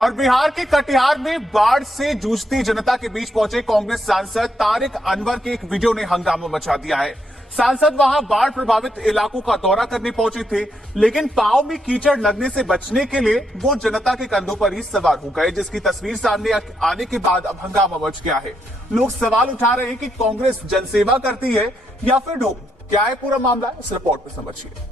और बिहार के कटिहार में बाढ़ से जूझती जनता के बीच पहुंचे कांग्रेस सांसद तारिक अनवर के एक वीडियो ने हंगामा मचा दिया है। सांसद वहां बाढ़ प्रभावित इलाकों का दौरा करने पहुंचे थे, लेकिन पांव में कीचड़ लगने से बचने के लिए वो जनता के कंधों पर ही सवार हो गए, जिसकी तस्वीर सामने आने के बाद अब हंगामा मच गया है। लोग सवाल उठा रहे हैं कि कांग्रेस जनसेवा करती है या फिर ढोंग। क्या है पूरा मामला, इस रिपोर्ट में समझिए।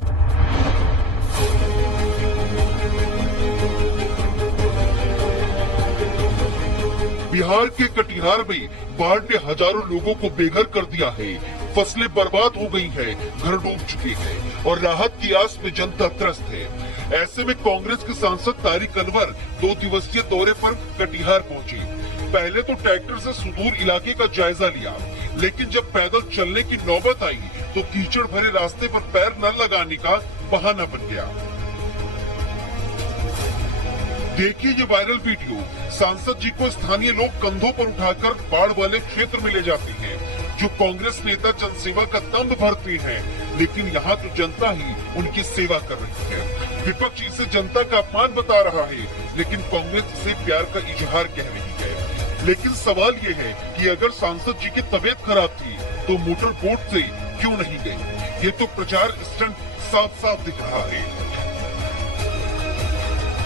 बिहार के कटिहार में बाढ़ ने हजारों लोगों को बेघर कर दिया है। फसलें बर्बाद हो गई हैं, घर डूब चुके हैं और राहत की आस में जनता त्रस्त है। ऐसे में कांग्रेस के सांसद तारिक अनवर 2 दिवसीय दौरे पर कटिहार पहुंचे। पहले तो ट्रैक्टर से सुदूर इलाके का जायजा लिया, लेकिन जब पैदल चलने की नौबत आई तो कीचड़ भरे रास्ते पर पैर न लगाने का बहाना बन गया। देखिए ये वायरल वीडियो। सांसद जी को स्थानीय लोग कंधों पर उठाकर बाढ़ वाले क्षेत्र में ले जाते हैं। जो कांग्रेस नेता जनसेवा का दम्भ भरते हैं, लेकिन यहाँ तो जनता ही उनकी सेवा कर रही है। विपक्ष इसे जनता का अपमान बता रहा है, लेकिन कांग्रेस इसे प्यार का इजहार कह रही है। लेकिन सवाल ये है कि अगर सांसद जी की तबीयत खराब थी तो मोटर बोट से क्यों नहीं गए? ये तो प्रचार स्टंट साफ साफ दिख रहा है।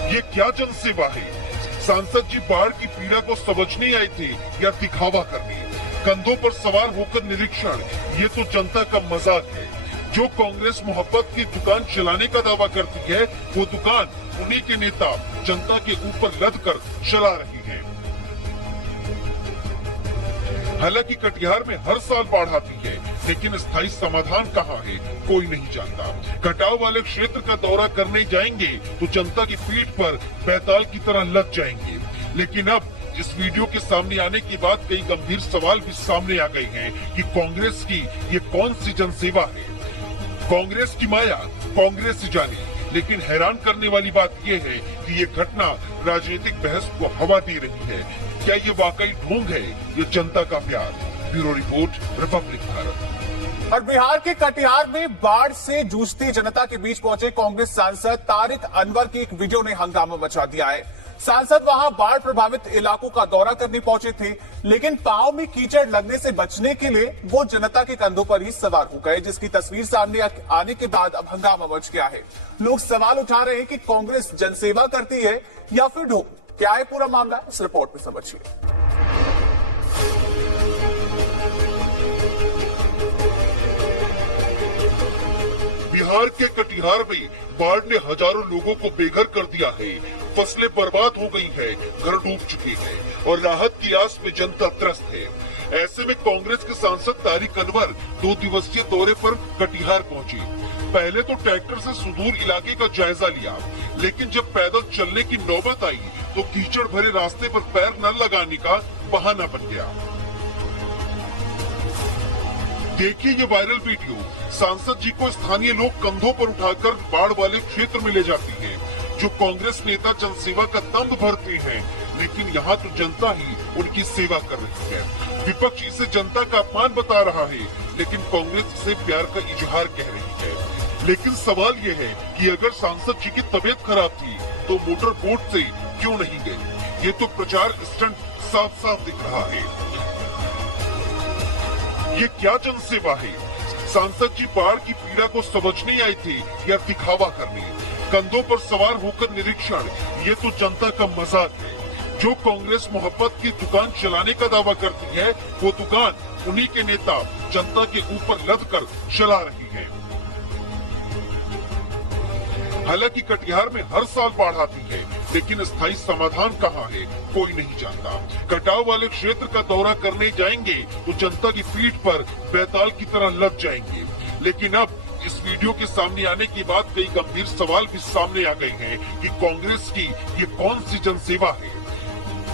ये क्या जनसेवा है? सांसद जी बाढ़ की पीड़ा को समझने आए थे या दिखावा करने? कंधों पर सवार होकर निरीक्षण, ये तो जनता का मजाक है। जो कांग्रेस मोहब्बत की दुकान चलाने का दावा करती है, वो दुकान उन्हीं के नेता जनता के ऊपर लद कर चला रही है। हालांकि कटिहार में हर साल बाढ़ आती है, लेकिन स्थायी समाधान कहाँ है कोई नहीं जानता। कटाव वाले क्षेत्र का दौरा करने जाएंगे तो जनता की पीठ पर बैताल की तरह लग जाएंगे। लेकिन अब इस वीडियो के सामने आने के बाद कई गंभीर सवाल भी सामने आ गए हैं कि कांग्रेस की ये कौन सी जनसेवा है? कांग्रेस की माया कांग्रेस ही जाने। लेकिन हैरान करने वाली बात ये है कि ये घटना राजनीतिक बहस को हवा दे रही है। क्या ये वाकई ढोंग है या जनता का प्यार? Bureau report, Republic Bharat. और बिहार के कटिहार में बाढ़ से जूझती जनता के बीच पहुंचे कांग्रेस सांसद तारिक अनवर की एक वीडियो ने हंगामा मचा दिया है। सांसद वहां बाढ़ प्रभावित इलाकों का दौरा करने पहुंचे थे, लेकिन पांव में कीचड़ लगने से बचने के लिए वो जनता के कंधों पर ही सवार हो गए, जिसकी तस्वीर सामने आने के बाद अब हंगामा मच गया है। लोग सवाल उठा रहे हैं कि कांग्रेस जनसेवा करती है या फिर ढोंग। क्या है पूरा मामला, इस रिपोर्ट में समझिए। बिहार के कटिहार में बाढ़ ने हजारों लोगों को बेघर कर दिया है। फसलें बर्बाद हो गई हैं, घर डूब चुके हैं और राहत की आस में जनता त्रस्त है। ऐसे में कांग्रेस के सांसद तारिक अनवर 2 दिवसीय दौरे पर कटिहार पहुंचे। पहले तो ट्रैक्टर से सुदूर इलाके का जायजा लिया, लेकिन जब पैदल चलने की नौबत आई तो कीचड़ भरे रास्ते पर पैर न लगाने का बहाना बन गया। देखिए ये वायरल वीडियो। सांसद जी को स्थानीय लोग कंधों पर उठाकर बाढ़ वाले क्षेत्र में ले जाते हैं। जो कांग्रेस नेता जनसेवा का दम्भ भरते हैं, लेकिन यहाँ तो जनता ही उनकी सेवा कर रही है। विपक्ष इसे जनता का अपमान बता रहा है, लेकिन कांग्रेस इसे प्यार का इजहार कह रही है। लेकिन सवाल ये है कि अगर सांसद जी की तबीयत खराब थी तो मोटर बोट से क्यों नहीं गए? ये तो प्रचार स्टंट साफ साफ दिख रहा है। ये क्या जनसेवा है? सांसद जी बाढ़ की पीड़ा को समझने आए थे या दिखावा करने? कंधों पर सवार होकर निरीक्षण, ये तो जनता का मजाक है। जो कांग्रेस मोहब्बत की दुकान चलाने का दावा करती है, वो दुकान उन्हीं के नेता जनता के ऊपर लद कर चला रही है। हालांकि कटिहार में हर साल बाढ़ आती है, लेकिन स्थायी समाधान कहाँ है कोई नहीं जानता। कटाव वाले क्षेत्र का दौरा करने जाएंगे तो जनता की पीठ पर बैताल की तरह लग जाएंगे। लेकिन अब इस वीडियो के सामने आने के बाद कई गंभीर सवाल भी सामने आ गए हैं कि कांग्रेस की ये कौन सी जनसेवा है?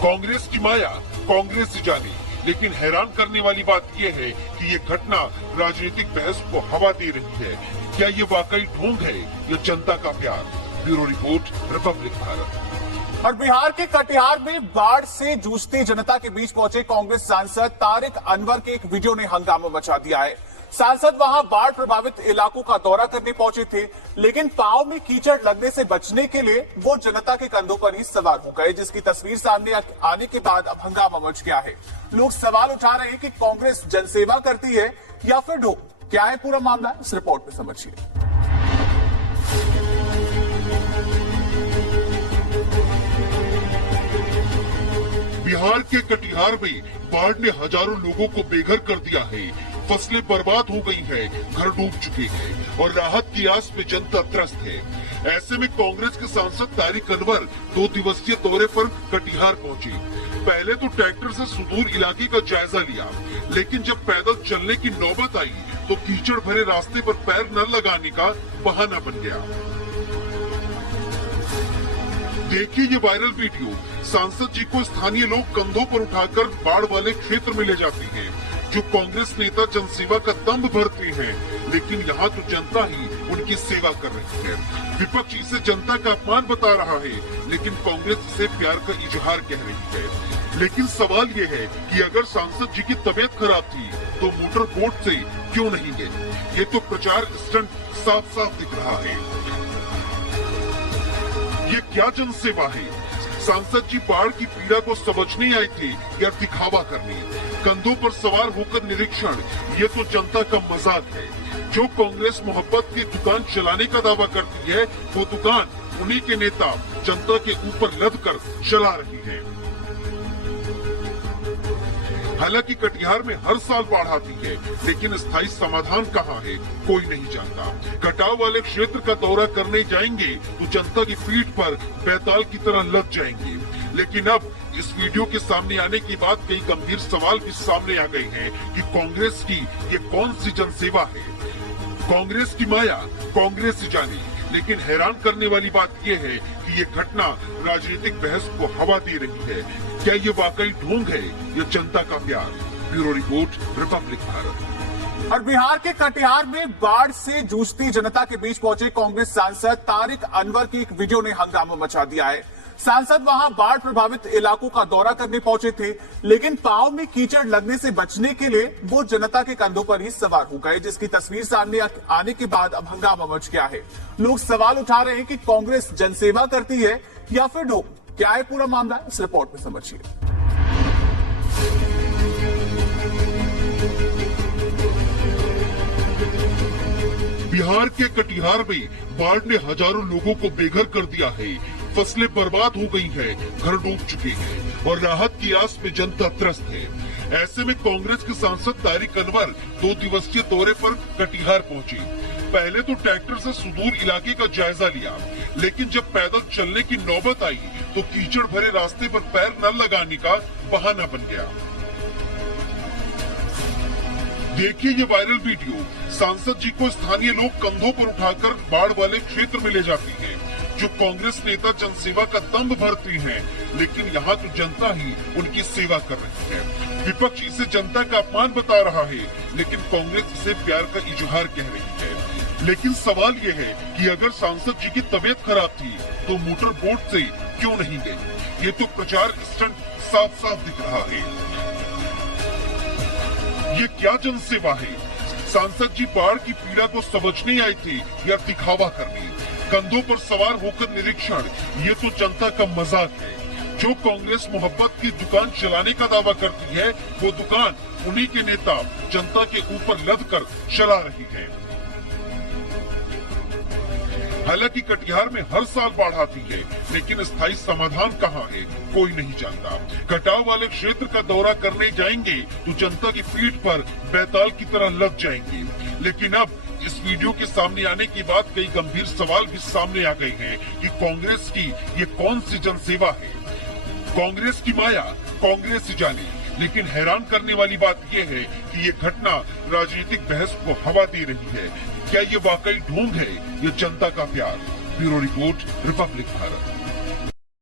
कांग्रेस की माया कांग्रेस ही जाने। लेकिन हैरान करने वाली बात यह है कि ये घटना राजनीतिक बहस को हवा दे रही है। क्या ये वाकई ढोंग है या जनता का प्यार? Bureau report, Republic Bharat. और बिहार के कटिहार में बाढ़ से जूझती जनता के बीच पहुंचे कांग्रेस सांसद तारिक अनवर के एक वीडियो ने हंगामा मचा दिया है। सांसद वहां बाढ़ प्रभावित इलाकों का दौरा करने पहुंचे थे, लेकिन पांव में कीचड़ लगने से बचने के लिए वो जनता के कंधों पर ही सवार हो गए, जिसकी तस्वीर सामने आने के बाद अब हंगामा मच गया है। लोग सवाल उठा रहे हैं कि कांग्रेस जनसेवा करती है या फिर ढोंग। क्या है पूरा मामला, इस रिपोर्ट में समझिए। बिहार के कटिहार में बाढ़ ने हजारों लोगों को बेघर कर दिया है। फसलें बर्बाद हो गई हैं, घर डूब चुके हैं और राहत की आस में जनता त्रस्त है। ऐसे में कांग्रेस के सांसद तारिक अनवर 2 दिवसीय दौरे पर कटिहार पहुंचे। पहले तो ट्रैक्टर से सुदूर इलाके का जायजा लिया, लेकिन जब पैदल चलने की नौबत आई तो कीचड़ भरे रास्ते पर पैर न लगाने का बहाना बन गया। देखिए ये वायरल वीडियो। सांसद जी को स्थानीय लोग कंधों पर उठाकर बाढ़ वाले क्षेत्र में ले जाते हैं। जो कांग्रेस नेता जनसेवा का दम्भ भरते हैं, लेकिन यहाँ तो जनता ही उनकी सेवा कर रही है। विपक्ष इसे जनता का अपमान बता रहा है, लेकिन कांग्रेस इसे प्यार का इजहार कह रही है। लेकिन सवाल ये है कि अगर सांसद जी की तबीयत खराब थी तो मोटर बोट से क्यों नहीं गए? ये तो प्रचार स्टंट साफ साफ दिख रहा है। ये क्या जनसेवा है? सांसद जी बाढ़ की पीड़ा को समझने आए थे या दिखावा करने? कंधों पर सवार होकर निरीक्षण, ये तो जनता का मजाक है। जो कांग्रेस मोहब्बत की दुकान चलाने का दावा करती है, वो दुकान उन्हीं के नेता जनता के ऊपर लद कर चला रही है। हालांकि कटिहार में हर साल बाढ़ आती है, लेकिन स्थायी समाधान कहाँ है कोई नहीं जानता। कटाव वाले क्षेत्र का दौरा करने जाएंगे तो जनता की पीठ पर बैताल की तरह लग जाएंगे। लेकिन अब इस वीडियो के सामने आने के बाद कई गंभीर सवाल भी सामने आ गए हैं कि कांग्रेस की ये कौन सी जनसेवा है। कांग्रेस की माया कांग्रेस ही जाने। लेकिन हैरान करने वाली बात यह है कि ये घटना राजनीतिक बहस को हवा दे रही है। क्या ये वाकई ढोंग है या जनता का प्यार? Bureau report, Republic Bharat. और बिहार के कटिहार में बाढ़ से जूझती जनता के बीच पहुंचे कांग्रेस सांसद तारिक अनवर की एक वीडियो ने हंगामा मचा दिया है। सांसद वहां बाढ़ प्रभावित इलाकों का दौरा करने पहुंचे थे, लेकिन पांव में कीचड़ लगने से बचने के लिए वो जनता के कंधों पर ही सवार हो गए, जिसकी तस्वीर सामने आने के बाद अब हंगामा मच गया है। लोग सवाल उठा रहे हैं कि कांग्रेस जनसेवा करती है या फिर ढोंग। क्या है पूरा मामला, इस रिपोर्ट में समझिए। बिहार के कटिहार में बाढ़ ने हजारों लोगों को बेघर कर दिया है। फसलें बर्बाद हो गई हैं, घर डूब चुके हैं और राहत की आस में जनता त्रस्त है। ऐसे में कांग्रेस के सांसद तारिक अनवर 2 दिवसीय दौरे पर कटिहार पहुंचे। पहले तो ट्रैक्टर से सुदूर इलाके का जायजा लिया, लेकिन जब पैदल चलने की नौबत आई तो कीचड़ भरे रास्ते पर पैर न लगाने का बहाना बन गया। देखिए ये वायरल वीडियो। सांसद जी को स्थानीय लोग कंधों पर उठाकर बाढ़ वाले क्षेत्र में ले जाते हैं। जो कांग्रेस नेता जनसेवा का दम्भ भरते हैं, लेकिन यहाँ तो जनता ही उनकी सेवा कर रही है। विपक्ष इसे जनता का अपमान बता रहा है, लेकिन कांग्रेस इसे प्यार का इजहार कह रही है। लेकिन सवाल ये है कि अगर सांसद जी की तबीयत खराब थी तो मोटर बोट से क्यों नहीं गए? ये तो प्रचार स्टंट साफ साफ दिख रहा है। ये क्या जनसेवा है? सांसद जी बाढ़ की पीड़ा को समझने आए थे या दिखावा करने? कंधों पर सवार होकर निरीक्षण, ये तो जनता का मजाक है। जो कांग्रेस मोहब्बत की दुकान चलाने का दावा करती है, वो दुकान उन्हीं के नेता जनता के ऊपर लद कर चला रही है। हालांकि कटिहार में हर साल बाढ़ आती है, लेकिन स्थायी समाधान कहाँ है कोई नहीं जानता। कटाव वाले क्षेत्र का दौरा करने जाएंगे तो जनता की पीठ पर बैताल की तरह लग जाएंगे। लेकिन अब इस वीडियो के सामने आने के बाद कई गंभीर सवाल भी सामने आ गए हैं कि कांग्रेस की ये कौन सी जनसेवा है। कांग्रेस की माया कांग्रेस ही जाने। लेकिन हैरान करने वाली बात यह है कि ये घटना राजनीतिक बहस को हवा दे रही है। क्या ये वाकई ढोंग है या जनता का प्यार? Bureau report, Republic Bharat.